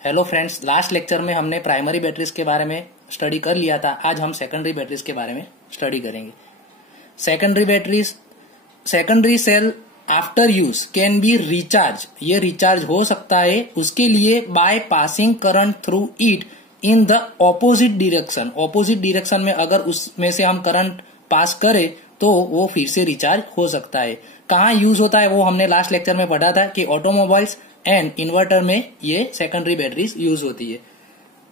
Hello friends, last lecture में हमने primary batteries के बारे में स्टडी कर लिया था। आज हम सेकेंडरी बैटरीज के बारे में स्टडी करेंगे। Secondary batteries, secondary cell after use can be recharge. ये रिचार्ज हो सकता है उसके लिए by passing current through it in the opposite direction. Opposite direction में अगर उसमें से हम करंट पास करें तो वो फिर से रिचार्ज हो सकता है। कहाँ यूज होता है वो हमने लास्ट लेक्चर में पढ़ा था कि ऑटोमोबाइल्स एंड इन्वर्टर में ये सेकेंडरी बैटरीज यूज होती है।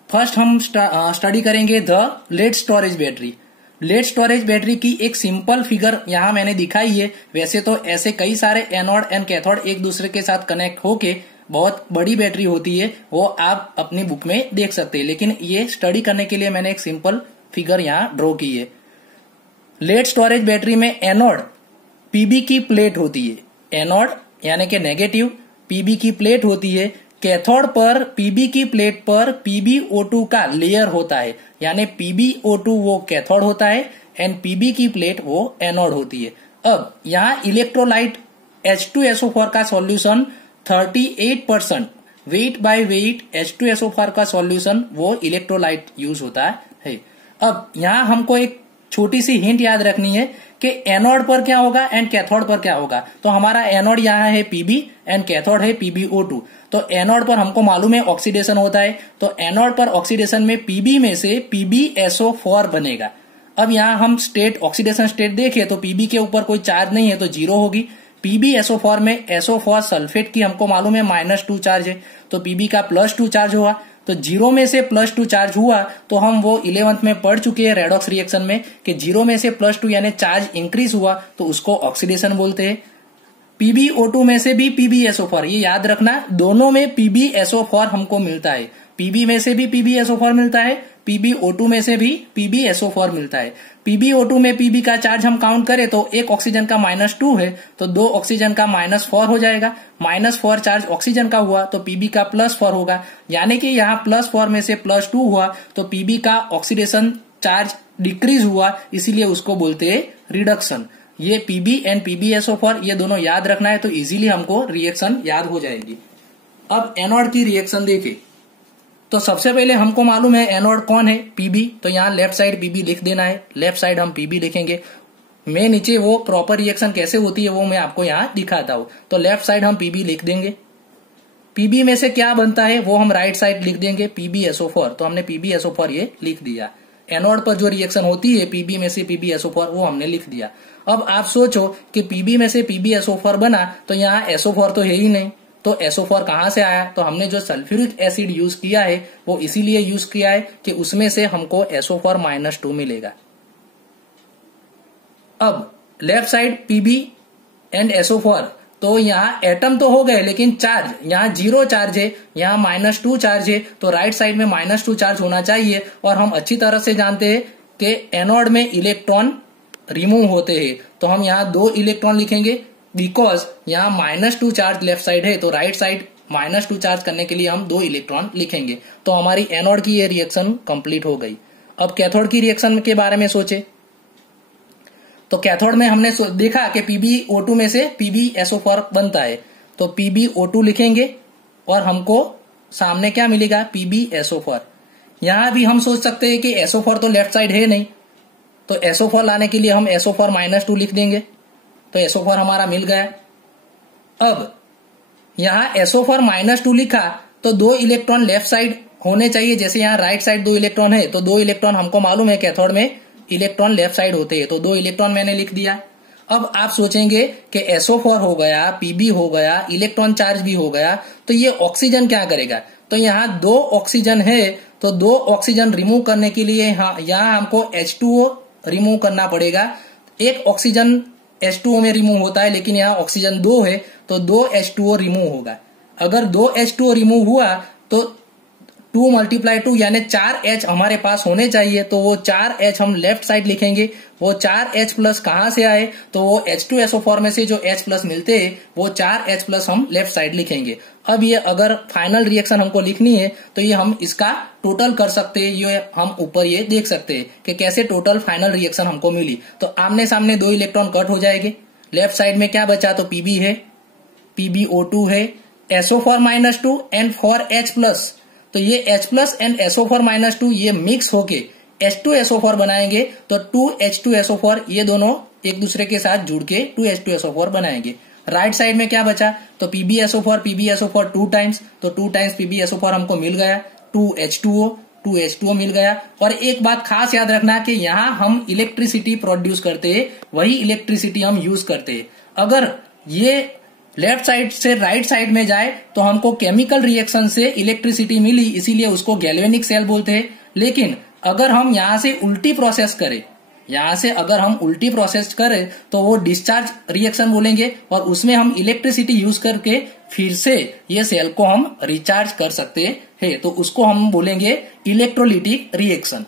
फर्स्ट हम स्टडी करेंगे the lead storage battery. Lead storage battery की एक सिंपल फिगर यहां मैंने दिखाई है। वैसे तो ऐसे कई सारे एनोड एंड कैथोड एक दूसरे के साथ कनेक्ट होके बहुत बड़ी बैटरी होती है, वो आप अपनी बुक में देख सकते हैं, लेकिन ये स्टडी करने के लिए मैंने एक सिंपल फिगर यहां ड्रॉ की है। लेड स्टोरेज बैटरी में एनोड पीबी की प्लेट होती है। एनोड यानी कि नेगेटिव पीबी की प्लेट होती है। कैथोड पर पीबी की प्लेट पर PbO2 का लेयर होता है, यानी PbO2 वो कैथोड होता है एंड पीबी की प्लेट वो एनोड होती है। अब यहाँ इलेक्ट्रोलाइट H2SO4 का solution 38% weight by weight H2SO4 का सॉल्यूशन वो इलेक्ट्रोलाइट यूज होता है। अब यहाँ हमको एक छोटी सी हिंट याद रखनी है कि एनोड पर क्या होगा एंड कैथोड पर क्या होगा। तो हमारा एनोड यहाँ है पीबी एंड कैथोड है PbO2। तो एनोड पर हमको मालूम है ऑक्सीडेशन होता है, तो एनोड पर ऑक्सीडेशन में पीबी में से PbSO4 बनेगा। अब यहाँ हम स्टेट ऑक्सीडेशन स्टेट देखें तो पीबी के ऊपर कोई चार्ज नहीं है तो जीरो होगी। PbSO4 में SO4 सल्फेट की हमको मालूम है -2 चार्ज है, तो पीबी का +2 चार्ज हुआ। तो जीरो में से +2 चार्ज हुआ तो हम वो 11th में पढ़ चुके हैं रेडॉक्स रिएक्शन में कि जीरो में से +2 यानी चार्ज इंक्रीज हुआ तो उसको ऑक्सीडेशन बोलते हैं। PbO2 में से भी PbSO4, ये याद रखना, दोनों में PbSO4 हमको मिलता है। पीबी में से भी PbSO4 मिलता है, PbO2 में से भी PbSO4 मिलता है। PbO2 में पीबी का चार्ज हम काउंट करें तो एक ऑक्सीजन का -2 है तो दो ऑक्सीजन का -4 हो जाएगा। -4 चार्ज ऑक्सीजन का हुआ तो पीबी का +4 होगा, यानी कि यहाँ +4 में से +2 हुआ तो पीबी का ऑक्सीडेशन चार्ज डिक्रीज हुआ, इसीलिए उसको बोलते हैं रिडक्शन। ये पीबी एंड PbSO4 ये दोनों याद रखना है तो इजीली हमको रिएक्शन याद हो जाएगी। अब एनोड की रिएक्शन देखें तो सबसे पहले हमको मालूम है एनोड कौन है, पीबी। तो यहाँ लेफ्ट साइड पीबी लिख देना है, लेफ्ट साइड हम पीबी लिखेंगे। मैं नीचे वो प्रॉपर रिएक्शन कैसे होती है वो मैं आपको यहाँ दिखाता हूँ। तो लेफ्ट साइड हम पीबी लिख देंगे। पीबी में से क्या बनता है वो हम राइट साइड लिख देंगे, PbSO4। तो हमने PbSO4 ये लिख दिया। एनोड पर जो रिएक्शन होती है पीबी में से PbSO4 वो हमने लिख दिया। अब आप सोचो कि पीबी में से PbSO4 बना तो यहाँ SO4 तो है ही नहीं, तो SO4 कहां से आया? तो हमने जो सल्फ्यूरिक एसिड यूज किया है वो इसीलिए यूज किया है कि उसमें से हमको SO4 -2 मिलेगा। अब left side PB and SO4, तो यहाँ एटम तो हो गए लेकिन चार्ज यहाँ 0 चार्ज है, यहाँ -2 चार्ज है, तो राइट साइड में -2 चार्ज होना चाहिए। और हम अच्छी तरह से जानते हैं कि एनोड में इलेक्ट्रॉन रिमूव होते हैं, तो हम यहाँ 2 इलेक्ट्रॉन लिखेंगे बिकॉज यहाँ -2 चार्ज लेफ्ट साइड है, तो राइट साइड -2 चार्ज करने के लिए हम 2 इलेक्ट्रॉन लिखेंगे। तो हमारी एनोड की ये रिएक्शन कंप्लीट हो गई। अब कैथोड की रिएक्शन के बारे में सोचे तो कैथोड में हमने देखा कि PbO2 में से PbSO4 बनता है, तो PbO2 लिखेंगे और हमको सामने क्या मिलेगा, PbSO4। यहां भी हम सोच सकते हैं कि SO4 तो लेफ्ट साइड है नहीं, तो SO4 लाने के लिए हम SO4 -2 लिख देंगे, तो SO4 हमारा मिल गया। अब यहाँ SO4 -2 लिखा तो 2 इलेक्ट्रॉन लेफ्ट साइड होने चाहिए, जैसे यहाँ राइट साइड 2 इलेक्ट्रॉन है तो 2 इलेक्ट्रॉन हमको मालूम है कैथोड में इलेक्ट्रॉन लेफ्ट साइड होते हैं, तो 2 इलेक्ट्रॉन मैंने लिख दिया। अब आप सोचेंगे कि SO4 हो गया, PB हो गया, इलेक्ट्रॉन चार्ज भी हो गया, तो ये ऑक्सीजन क्या करेगा? तो यहाँ 2 ऑक्सीजन है तो 2 ऑक्सीजन रिमूव करने के लिए यहाँ हमको H2O रिमूव करना पड़ेगा। एक ऑक्सीजन H2O में रिमूव होता है लेकिन यहाँ ऑक्सीजन 2 है तो 2 H2O रिमूव होगा। अगर 2 H2O रिमूव हुआ तो 2 × 2 यानी 4 H हमारे पास होने चाहिए, तो वो 4 H हम लेफ्ट साइड लिखेंगे। वो 4 H+ कहां से आए? तो वो H2SO4 में से जो H+ मिलते हैं वो 4 H+ हम लेफ्ट साइड लिखेंगे। अब ये अगर फाइनल रिएक्शन हमको लिखनी है तो ये हम इसका टोटल कर सकते हैं, ये हम ऊपर ये देख सकते हैं कि कैसे टोटल फाइनल रिएक्शन हमको मिली। तो आमने सामने 2 इलेक्ट्रॉन कट हो जाएंगे। लेफ्ट साइड में क्या बचा? तो PB है, PbO2 है, SO4 -2 एंड 4H+। तो ये H+ एंड SO4-2 ये मिक्स होके H2SO4 बनाएंगे, तो 2H2SO4 ये दोनों एक दूसरे के साथ जुड़ के 2H2SO4 बनाएंगे। राइट साइड में क्या बचा, तो PbSO4 2 टाइम्स, तो 2 टाइम्स PbSO4 हमको मिल गया, 2H2O मिल गया। और एक बात खास याद रखना कि यहाँ हम इलेक्ट्रिसिटी प्रोड्यूस करते हैं, वही इलेक्ट्रिसिटी हम यूज करते हैं। अगर ये लेफ्ट साइड से राइट साइड में जाए तो हमको केमिकल रिएक्शन से इलेक्ट्रिसिटी मिली, इसीलिए उसको गैल्वेनिक सेल बोलते हैं। लेकिन अगर हम यहां से उल्टी प्रोसेस करें, तो वो डिस्चार्ज रिएक्शन बोलेंगे, और उसमें हम इलेक्ट्रिसिटी यूज करके फिर से ये सेल को हम रिचार्ज कर सकते हैं, तो उसको हम बोलेंगे इलेक्ट्रोलिटिक रिएक्शन।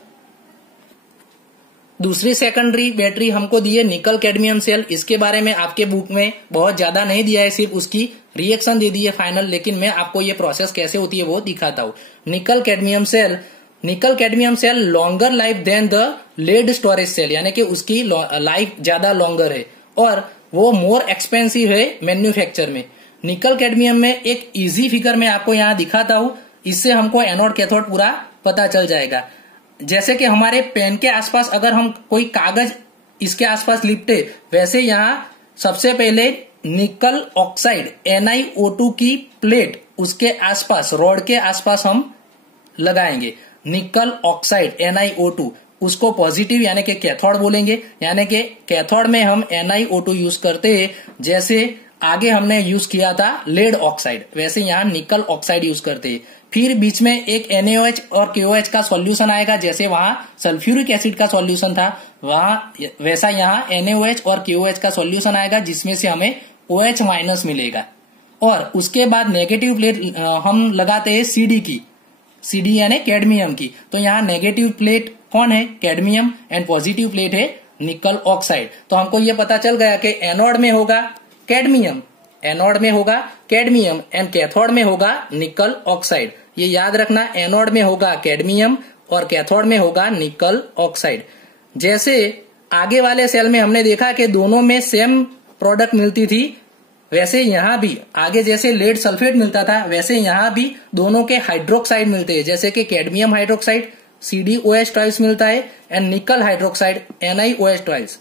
दूसरी सेकेंडरी बैटरी हमको दी है निकल कैडमियम सेल। इसके बारे में आपके बुक में बहुत ज्यादा नहीं दिया है, सिर्फ उसकी रिएक्शन दे दी है फाइनल, लेकिन मैं आपको ये प्रोसेस कैसे होती है वो दिखाता हूँ। Nickel cadmium cell longer life than the lead storage cell, यानी कि उसकी लाइफ ज्यादा लॉन्गर है और वो मोर एक्सपेंसिव है मैन्युफैक्चर में। निकल कैडमियम में एक इजी फिगर में आपको यहाँ दिखाता हूँ, इससे हमको एनोड कैथोड पूरा पता चल जाएगा। जैसे कि हमारे पेन के आसपास अगर हम कोई कागज इसके आसपास लिपटे, वैसे यहाँ सबसे पहले निकल ऑक्साइड NiO2 की प्लेट उसके आसपास, रॉड के आसपास हम लगाएंगे। निकल ऑक्साइड NiO2 उसको पॉजिटिव यानी कि कैथोड बोलेंगे, यानी कि कैथोड में हम NiO2 यूज करते हैं। जैसे आगे हमने यूज किया था लेड ऑक्साइड, वैसे यहाँ निकल ऑक्साइड यूज करते हैं। फिर बीच में एक NaOH और KOH का सॉल्यूशन आएगा, जैसे वहां सल्फ्यूरिक एसिड का सॉल्यूशन था, वैसा यहाँ NaOH और KOH का सॉल्यूशन आएगा, जिसमें से हमें OH- मिलेगा। और उसके बाद नेगेटिव प्लेट हम लगाते हैं CD यानी कैडमियम की। तो यहाँ नेगेटिव प्लेट कौन है, कैडमियम, एंड पॉजिटिव प्लेट है निकल ऑक्साइड। तो हमको ये पता चल गया कि एनोड में होगा कैडमियम, एंड कैथोड में होगा निकल ऑक्साइड। ये याद रखना, एनोड में होगा कैडमियम और कैथोड में होगा निकल ऑक्साइड। जैसे आगे वाले सेल में हमने देखा कि दोनों में सेम प्रोडक्ट मिलती थी, वैसे यहाँ भी आगे जैसे लेड सल्फेट मिलता था, वैसे यहाँ भी दोनों के हाइड्रोक्साइड मिलते हैं। जैसे कि कैडमियम हाइड्रोक्साइड CdOH मिलता है, एंड निकल हाइड्रोक्साइड NiOH,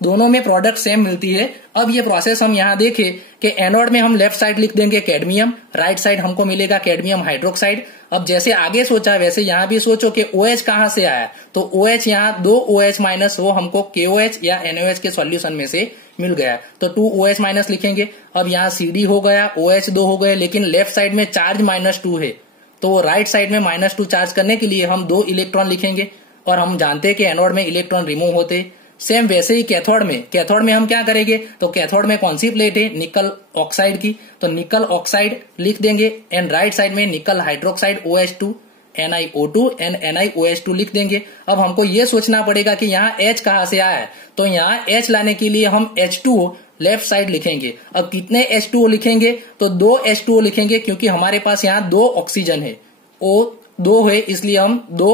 दोनों में प्रोडक्ट सेम मिलती है। अब ये प्रोसेस हम यहाँ देखें कि एनोड में हम लेफ्ट साइड लिख देंगे कैडमियम, राइट साइड हमको मिलेगा कैडमियम हाइड्रोक्साइड। अब जैसे आगे सोचा वैसे यहाँ भी सोचो कि OH कहाँ से आया, तो OH यहाँ 2 OH- वो हमको KOH या NaOH के सॉल्यूशन में से मिल गया, तो 2 OH- लिखेंगे। अब यहाँ CD हो गया, OH 2 हो गए, लेकिन लेफ्ट साइड में चार्ज -2 है, तो राइट साइड में -2 चार्ज करने के लिए हम 2 इलेक्ट्रॉन लिखेंगे, और हम जानते हैं कि एनोड में इलेक्ट्रॉन रिमूव होते। सेम वैसे ही कैथोड में हम क्या करेंगे, तो कैथोड में कौन सी प्लेट है, निकल ऑक्साइड की, तो निकल ऑक्साइड लिख देंगे, एंड राइट साइड में निकल hydroxide OH2 NiO2 and NiOH2 लिख देंगे। अब हमको ये सोचना पड़ेगा कि यहाँ H कहाँ से आया है, तो यहाँ H लाने के लिए हम H2O लेफ्ट साइड लिखेंगे। अब कितने H2O लिखेंगे, तो 2 H2O लिखेंगे, क्योंकि हमारे पास यहाँ 2 ऑक्सीजन है, O 2 है, इसलिए हम 2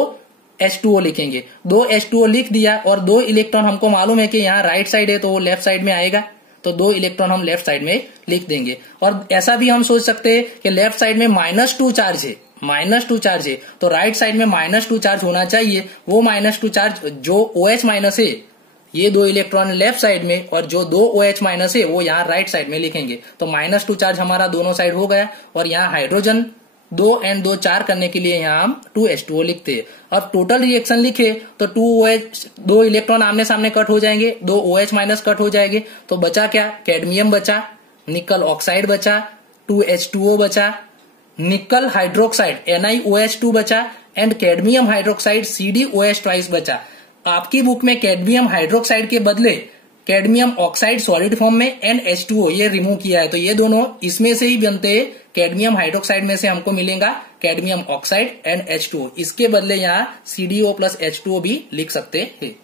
H2O लिखेंगे। 2 H2O लिख दिया, और 2 इलेक्ट्रॉन हमको मालूम है कि यहाँ राइट साइड है, तो वो लेफ्ट साइड में आएगा, तो 2 इलेक्ट्रॉन हम लेफ्ट साइड में लिख देंगे। और ऐसा भी हम सोच सकते हैं कि लेफ्ट साइड में -2 चार्ज है, तो राइट साइड में -2 चार्ज होना चाहिए। वो -2 चार्ज जो OH- है, ये 2 इलेक्ट्रॉन लेफ्ट साइड में, और जो 2 OH- है वो यहाँ राइट साइड में लिखेंगे। तो -2 चार्ज हमारा दोनों साइड हो गया, और यहाँ हाइड्रोजन 2 एंड 2 4 करने के लिए यहाँ हम 2 H2O लिखते हैं। अब टोटल रिएक्शन लिखे तो 2 इलेक्ट्रॉन आमने सामने कट हो जाएंगे, 2 OH- कट हो जाएंगे, तो बचा क्या, कैडमियम बचा, निकल ऑक्साइड बचा, 2 H2O बचा, निकल हाइड्रोक्साइड NiOH2 बचा, एंड कैडमियम हाइड्रोक्साइड CdOH बचा। आपकी बुक में कैडमियम हाइड्रोक्साइड के बदले कैडमियम ऑक्साइड सॉलिड फॉर्म में NH2O ये रिमूव किया है, तो ये दोनों इसमें से ही बनते हैं। कैडमियम हाइड्रोक्साइड में से हमको मिलेगा कैडमियम ऑक्साइड एंड H2O, इसके बदले यहाँ CdO + H2O भी लिख सकते हैं।